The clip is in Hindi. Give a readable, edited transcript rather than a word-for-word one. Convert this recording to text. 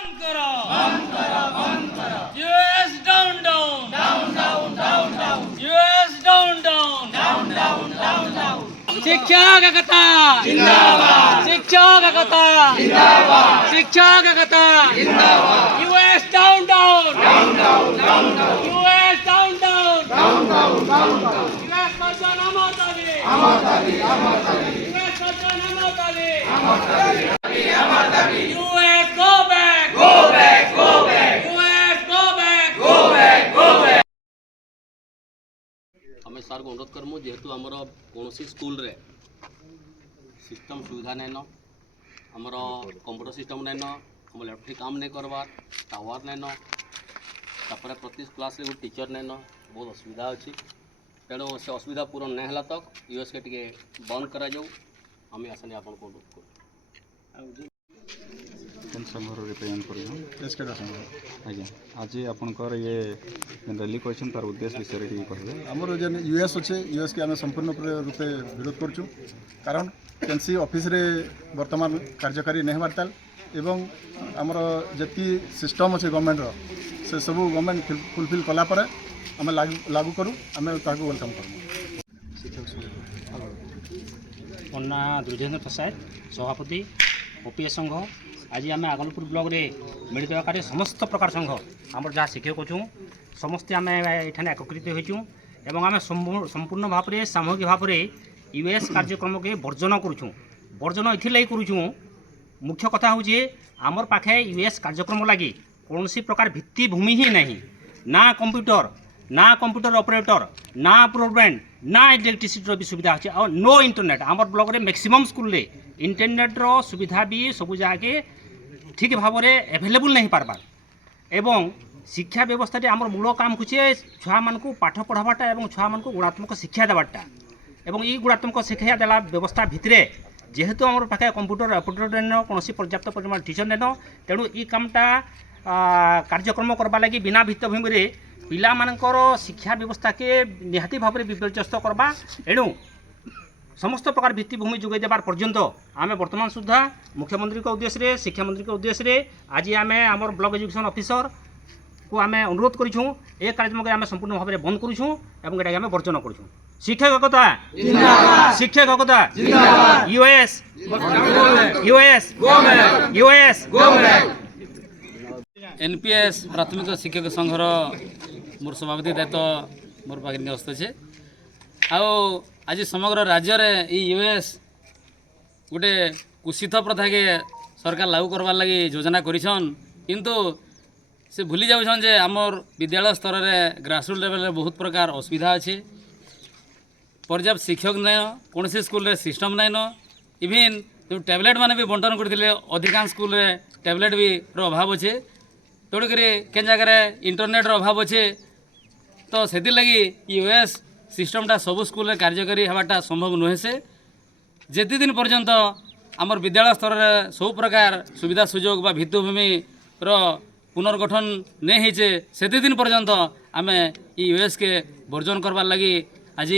बंद करो US down down US down down शिक्षा का कथा जिंदाबाद शिक्षा का कथा जिंदाबाद शिक्षा का कथा जिंदाबाद US down down US down US सरकार अमरताली यूएस सरकार अमरताली US go back US go back आम सार को अनुरोध करमु जेहेतु आमर कौन स्कूल रे सिस्टम सुविधा नाइन आमर कंप्यूटर सिस्टम नाइन आम लैपटॉप काम नहीं करवार टावर नाइन तापर प्रति क्लास रे टीचर नाइन बहुत असुविधा अच्छी तेणु से असुविधा पूरण नहीं है तक यूएस के टे बंद करा जाऊ आम आसने आपन को अनुरोध कर आज्ञा आज आपंकर ये रैली कर तार उद्देश्य विषय कहे आमर जेन यूएस अच्छे यूएस के आम संपूर्ण रूपे विरोध करुँ कारण केनसी ऑफिस रे वर्तमान कार्यकारी नहीं हरताल एवं आमर जी सिस्टम अच्छे गवर्नमेंट से सब गवर्नमेंट फुलफिल कलापर आम लागू करूँ आम वेलकम करूँ। अन्ना दुर्जेन्द्र प्रसाद सभापति ओपीएस संघ आज आम आगलपुर ब्लॉक रे मिलित आकार समस्त प्रकार संघ आम जहाँ शिक्षक अच्छू समस्ते आम ये एकत्रित होचु एवं आम संपूर्ण भाव में सामूहिक भाव में यूएस कार्यक्रम के वर्जन करुँ वर्जन ये करुँ मुख्य कथा हूँ आमर पाखे यूएस कार्यक्रम लगी कौन प्रकार भित्तिभूमि ही नहीं ना कंप्यूटर ऑपरेटर ना ब्रॉडबैंड ना इलेक्ट्रिसिटी भी सुविधा अच्छे और नो इंटरनेट आमर ब्लॉक रे मैक्सिमम स्कूल रे इंटरनेट रो सुविधा भी सब जगह ठीक भाव में एभेलेबल नहीं पार्बार एवं शिक्षा व्यवस्था आमर मूल काम होचे छुआ मान को पाठ पढ़ावाटा और छुआ मान को गुणात्मक शिक्षा देवाटा एवं ई गुणात्मक शिक्षा देला व्यवस्था भितरे जेहेतु आम पाखे कंप्यूटर ऑपरेटर नेन कौन पर्याप्त परिमाण टीचर नेन तेणु ई कामटा कार्यक्रम करवा लगी बिना भित्तिभूमि रे पिला मानकर शिक्षा व्यवस्था के निहाती भाव में विपर्यस्त करवा एणु समस्त प्रकार भित्तिभूमि जोगाई देवार पर्यंत आम वर्तमान सुधा मुख्यमंत्री के उद्देश्य शिक्षा मंत्री के उद्देश्य आज आम आम ब्लॉक एजुकेशन ऑफिसर को आम अनुरोध करूँ ए कार्यक्रम आम संपूर्ण भाव में बंद करूँ और ये आम वर्जन करूँ शिक्षकता शिक्षकता यूएस यूएस यूएस एनपीएस प्राथमिक शिक्षक संघर मोर सभापति दायित्व मोर पाखे न्यस्त है आज समग्र राज्य रे यूएस गोटे कुशित प्रथा के सरकार लागू करवार लगी योजना करिछन किंतु से भूली जाउछन जे आमर विद्यालय स्तर में ग्रासरूट लेवल रे बहुत प्रकार असुविधा अच्छे पर्याप्त शिक्षक नहीं कौन स्कूल रे सिस्टम नहीं इवेन जो टैबलेट माने भी बंटन करथिले अधिकांश स्कूल रे टैबलेट भी अभाव अच्छे तेणुक के जगह इंटरनेट अभाव अच्छे तो से लगी यूएस सिस्टमटा सब स्कूल कार्यकारी हवाटा संभव नुहे से जेति दिन पर्यंत आमर विद्यालय स्तर में सब प्रकार सुविधा सुजोग बा भित्तिभूमि पुनर्गठन नहीं होचे से दिन पर्यंत आम यूएस के वर्जन करवार लगी आज